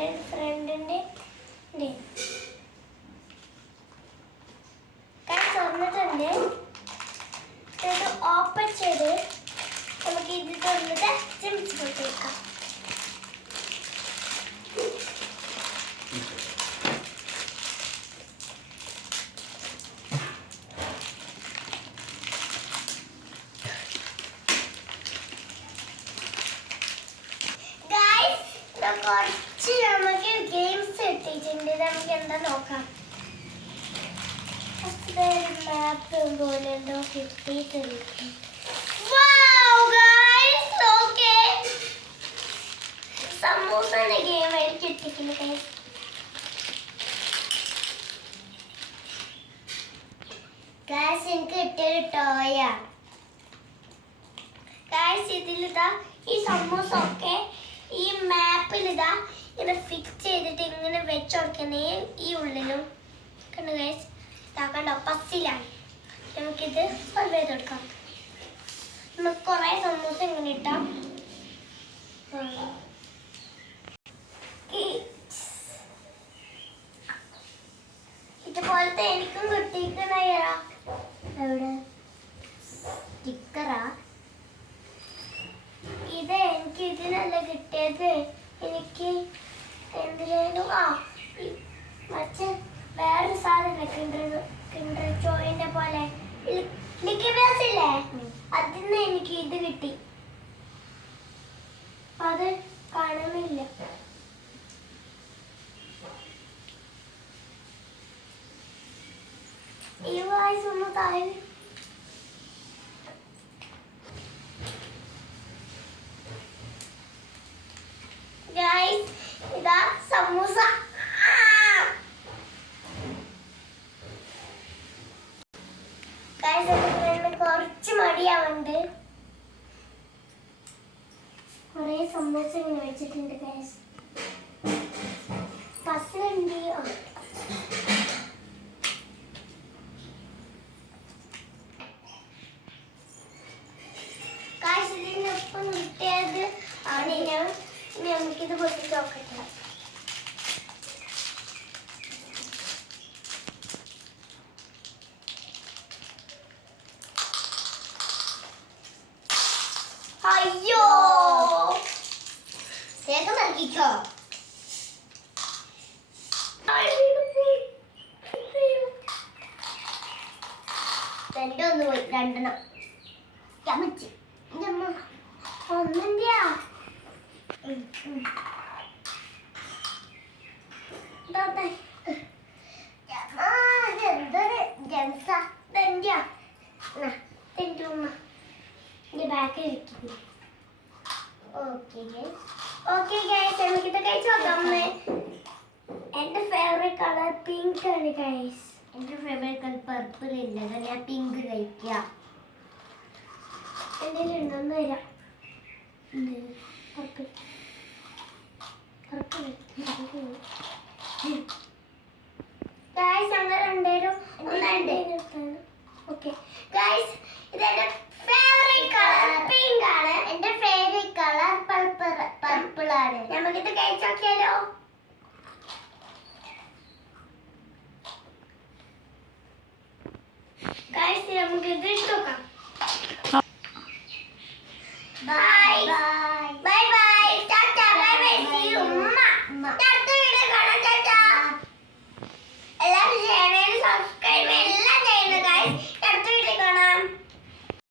എൻ്റെ ഫ്രണ്ടിൻ്റെ തുറന്നിട്ടുണ്ട്. ഇത് ഓപ്പൺ ചെയ്ത് നമുക്ക് ഇത് തുറന്നിട്ട് ചിമ്മിച്ച് കൊടുത്തേക്കാം. കുറച്ച് നമുക്ക് ഗെയിംസ് എത്തിയിട്ടുണ്ട്. നമുക്ക് എന്താ നോക്കാം. മാപ്പ് പോലെ എന്തോ കിട്ടിയിട്ടുണ്ട്. സമൂസയുടെ ഗെയിം എനിക്ക് എത്തിക്കുന്നു. എനിക്ക് കിട്ടിയൊരു ടോയാ. ഇതിലിതാ ഈ സമൂസ ഒക്കെ ഈ മാപ്പിലിതാ ഇങ്ങനെ ഫിക്സ് ചെയ്തിട്ട് ഇങ്ങനെ വെച്ച് കൊടുക്കണേ. ഈ ഉള്ളിലും കണ്ടു ഗൈസ്, ഇതാക്കണ്ടോ പസ്സിലാണ്. നമുക്കിത് സോൾവ് ചെയ്ത് കൊടുക്കാം. നമുക്ക് കുറേ സമൂസ ഇങ്ങനെ ഇട്ടാം. ഇതുപോലത്തെ എനിക്കും കിട്ടിയിരിക്കണയാ. എവിടെ സ്റ്റിക്കറാ ഇത്? എനിക്ക് ഇതിനല്ല കിട്ടിയത്. എനിക്ക് എന്തിനു മറ്റേ വേറൊരു സാധനം കിണ്ടർ ജോയിന്റെ പോലെ ഇല്ലേ, അതിന്ന് എനിക്ക് ഇത് കിട്ടി. അത് കാണുന്നില്ല. ഈ വായിസ് ഒന്ന് താഴെ. ഇതാ സമൂസ. കുറച്ച് മടിയാവുന്നുണ്ട്. കുറേ സമൂസ ഇങ്ങനെ വെച്ചിട്ടുണ്ട് ഗൈസ്. പസിലുണ്ട്. ഇതിനൊപ്പം കിട്ടിയത് ആണ് ഞാൻ. നമുക്കിത് പൊട്ടിച്ച് നോക്കട്ടെ. അയ്യോ വേഗം നൽകിക്കോ. രണ്ടൊന്ന് പോയി, രണ്ടെണ്ണം ചമച്ച് ഒന്നെന്റെയാ. എന്തൊരു ജൻസ ഇതെന്റെയാ. ബാക്കിൽ ഇരിക്കുന്നു. ഓക്കെ ഗൈസ്, നമുക്കിത് കഴിച്ചു നോക്കാം. എൻ്റെ ഫേവറേറ്റ് കളർ പിങ്ക് ആണ് ഗൈസ്. എൻ്റെ ഫേവറേറ്റ് കളർ പർപ്പിൾ ഇല്ല, ഞാൻ പിങ്ക് കഴിക്കാം. എൻ്റെ ഉണ്ടോന്ന് വരാം. പർപ്പിൾ ഗൈസ്, അങ്ങനെ രണ്ടേരും ഓക്കെ ഗൈസ്. ഇതെൻ്റെ ഫേവറേറ്റ് കളർ പിങ്ക് ആണ്. എൻ്റെ ഫേവറേറ്റ് കളർ പർപ്പിൾ ആണ്. നമുക്കിത് കഴിച്ചു നോക്കിയാലോ. ഗൈസ്, നമുക്കിത് ഇട്ട് നോക്കാം. Bye bye bye bye. Tata bye bye. See you.